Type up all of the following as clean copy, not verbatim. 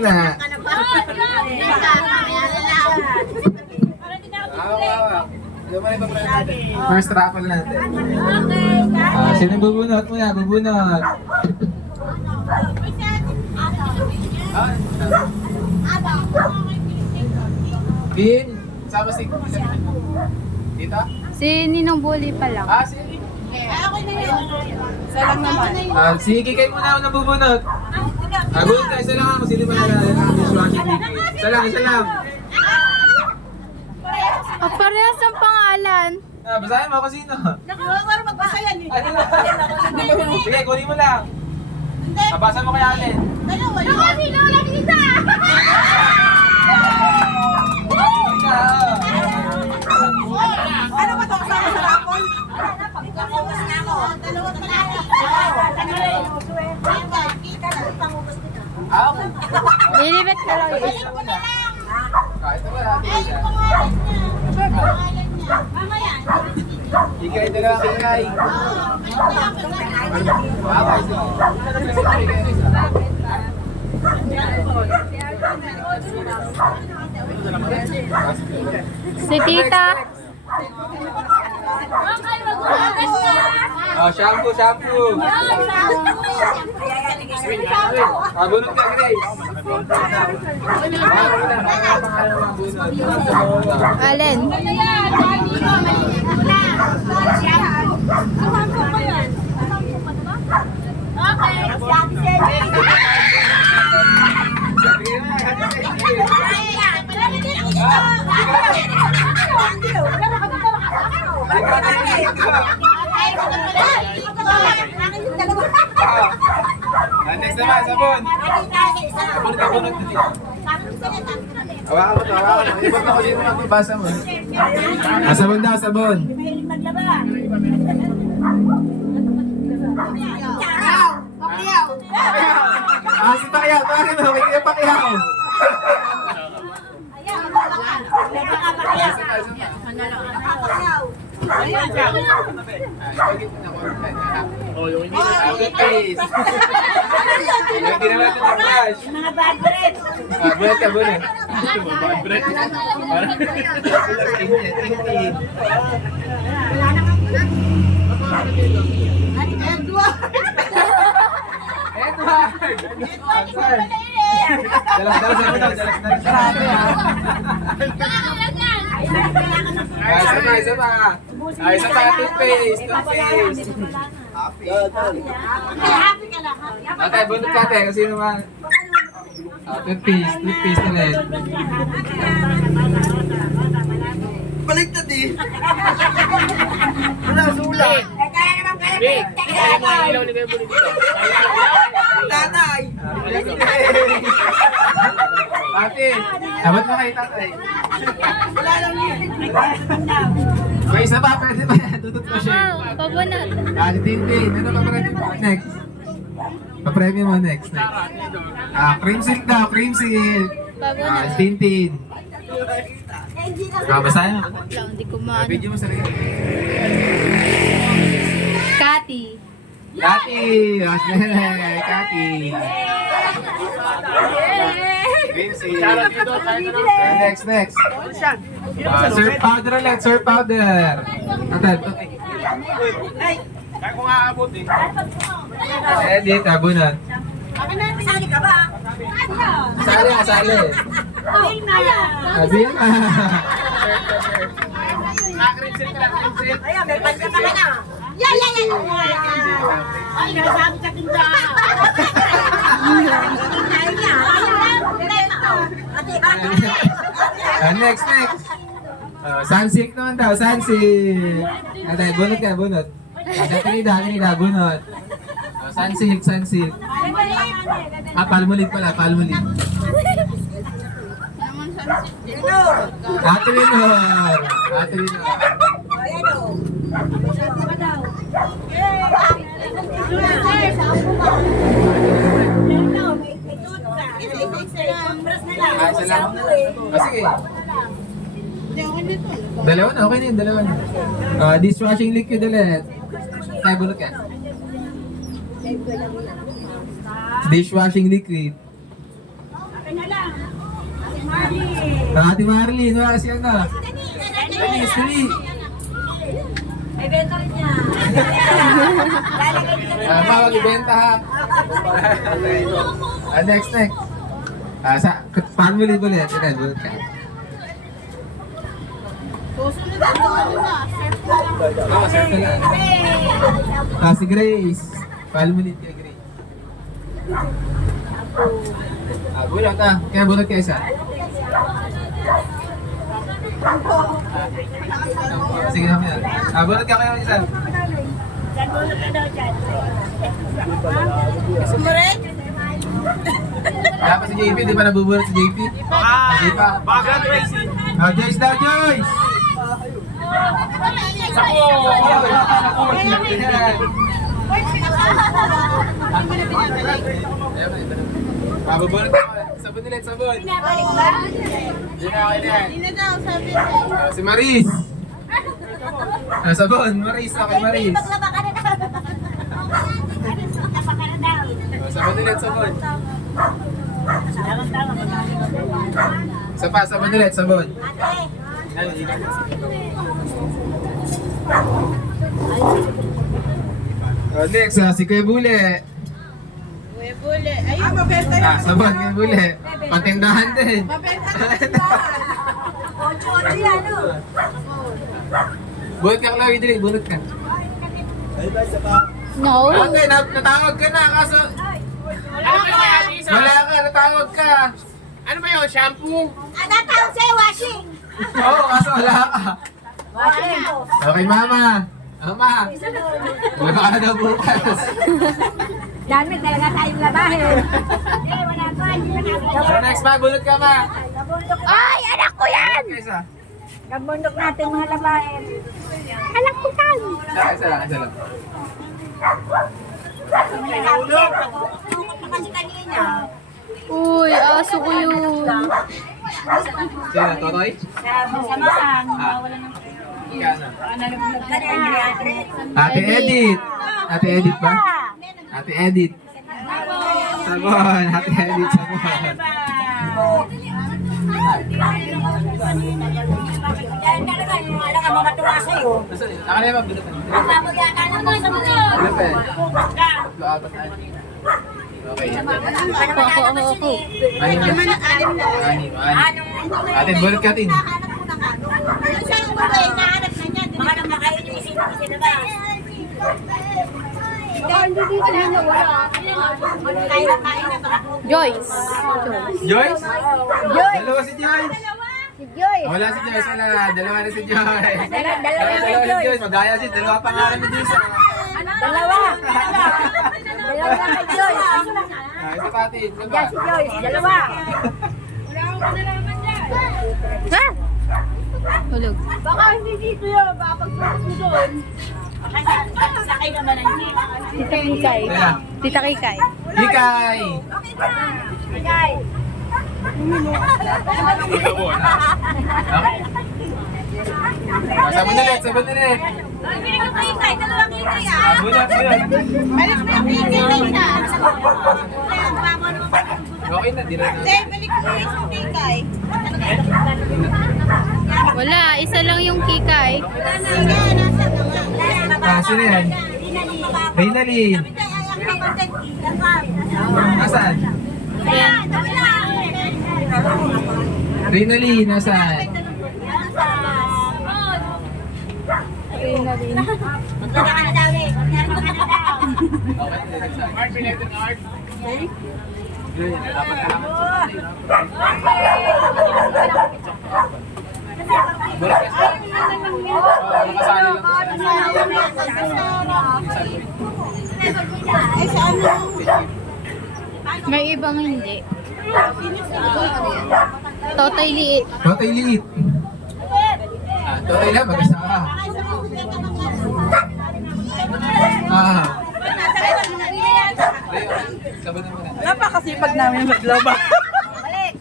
Na. First raffle natin. Sino bubunot mo na? Bubunot. Din. Sama si Tita? Si Ninong Bully pa lang. Si Isa lang naman. sige, kayo muna ako nabubunot. Bunot ka, isa lang ako. Sino ba na dishwashing liquid? Isa lang, isa lang. Parehas ang pangalan. Basahin mo kung sino. Nakakawar magbasa yan eh. Ano na? Sige, kunin mo lang. Nabasa mo kay Allen. Dalawa yun. Sino lang isa? Ano ba ito kasama sa rapol? Pangugas na ako. Dalawa pa lang. Kita na pangugas nito. Okay. Lilibet ka lang. Ito ba natin? Ay, yung pangalan niya. Pangalan niya. Mamaya. Ikay, taga Ikay. Si Tita. Shampoo, shampoo. Bunot ka, Grace. Allen. Next naman, sabon. Sabon ka, bunot na dito. Hawakan mo to, hawakan mo. Ibot ako dito magbabasa mo. Sabon daw, sabon. Si Pacquiao, bakit mo? May kaya Pacquiao. Toothpaste. Hindi naman ito ng brush. Mga bad breath. Bunot ka, bunot. Bad breath. Tintin. Edward! Dala sa mo daw, dala sa ate ha. Isa pa. Isa pa, toothpaste. Happy ka lang. Ate, bunot ka ate, kung sino man. Toothpaste ulit. Baliktad eh. Wala, sulat. Tatay! Ate, abot mo kay tatay. Wala lang yun. May isa pa, pwede ba yan? Tutut ko siya. Pabunot. Tintin. Ano pa premyo mo? Next. Pa-premyo mo next. Cream silk daw, cream silk. Pabunot. Tintin. Basahin mo. Hindi ko maano. Video mo sarili. Kati. Kati! Kati! Next. Surf powder ulit, surf powder. Kaya kung aabot eh. Dito, abunod. Sali ka ba? Sali. Vilma. Ayan, may banda pa ka na. Yan. Ay, nasabi sa tinda. Next. Sunsilk naman daw, sunsilk. Atay, bunot. Tinida, bunot. Sunsilk. Palmolive pala, palmolive. Ate Minor. Sige. Dalawa na, okay na yun, dalawa na. Dishwashing liquid ulit. Tayo, bulot ka. Dishwashing liquid. Ate Marlene, wala si ano. Dali, dali. May benta rin niya. Bawag ibenta ha. Next. Paano mo ulit ulit? Bulot ka. Susunod ang ano na. Circle lang. Si Grace. Paano mo ulit kay Grace? Bulot ha. Kaya bulot ka isa. Sige naman yan. Bulot ka kayo isa. Gusto mo rin? Kaya pa si JP, di ba nabubulot si JP? Hindi pa. Baga Tracy. Joyce daw, Joyce! Sako! Mabubulot ako. Sabon ulit, sabon. Pinabalik ba? Hindi na ako yan. Hindi na daw, sabi niya. Si Maris. Sabon, Maris. Okay, Maris. Paglaba ka na daw. Paglaba ka na daw. Sabon ulit, sabon. Isa pa, sabon ulit, sabon. Next, si Kuya Bule. Uy, bule. Ayun, mabenta yun. Sabon, Kuya Bule. Patindahan din. Mabenta na tindahan. Ocho-ocho yan, no? Bulot ka, Chloe, dili. Bulot ka. No. Okay, natawag ka na, kaso... Ano ba yung Ate Isa? Wala ka, natawag ka. Ano ba yun? Shampoo? Ano tawag sa'yo, washing? Oo, kaso wala ka. Washing. Okay, Mama. Mama. Wala ka na daw bukas. Dami talaga tayong labahin. Eh, wala pa. So next pa, bulot ka ma. Ay, anak ko yan! Isa. Gabundok natin mga labahin. Anak ko yan! Isa lang. Nahulog! Kasi kanina. Uy, aso ko yun. Sino, Totoy? Samahan. Wala ng ika na. Kanina. Ate Edith. Ate Edith ba? Ate Edith. Sabon. Ate Edith, sabon. Yan talaga yung anak ang mga tuwa sa'yo. Ako na yung mabilutan. Sabog yata ng mga sabog. Bilutan. Tatlo, apat, anim. Okay. Ako. Anim na. Anim. Atin, bulot ka, Tin. Ano siya yung mga hinahanap na niya? Baka nang makain yung isin-isin na ba? Hindi dito na wala. Kain na baka. Joyce. Joyce? Joyce! Dalawa si Joyce. Si Joyce! Wala si Joyce, wala. Dalawa na si Joyce. Dalawa si si Joyce. Joyce. Magaya si dalawa pangalan ni Joyce. Dalawa kay Joyce. Ito pa, Tin. Ito pa. Yan si Joyce. Dalawa. Ha? Hulog. Baka hindi dito yun. Baka pagpapos mo doon. Sakay naman ang Tita Kikay. Tita Kikay. Hikay. Hikay. Sabon ulit, sabon ulit. Bili ko kay Hikay. Dalawang Hikay ah. Bulot. Balik mo yung Hikay na. Okay na, di na. Balik mo yung Hikay. Wala, isa lang yung Kikay. Sino yan? Reynalyn. Nasaan? Ayan. Reynalyn, nasaan? Magkaka ka na daw eh. Magkaka na daw. Art, belated art. Dapat kailangan nakasali lang Ay, saan mo? May ibang hindi. Totoy liit. Totoy liit. Totoy lang, mag-asa ka. Sabon na muna. Napakasipag namin maglaba. Balik.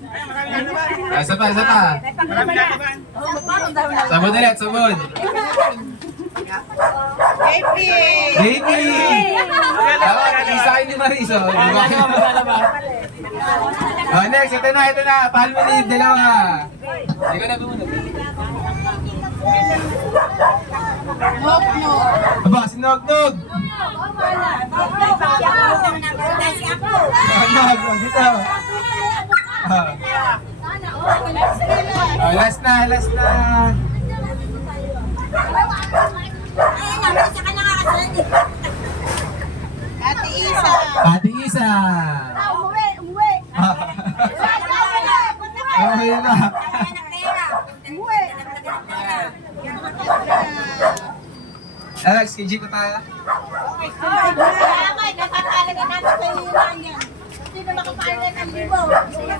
Isa pa. Sabon ulit, sabon. JP! Ako, nag-isa ni Mariso. Oh, next, ito na. Palmolive, dalawa. Hindi ko na bumunod. Aba, si Nognog. Nog, dito. Oh, last na. Ate Isa. Okay na. Alex, KG ko tayo. Sino makapala ng libo?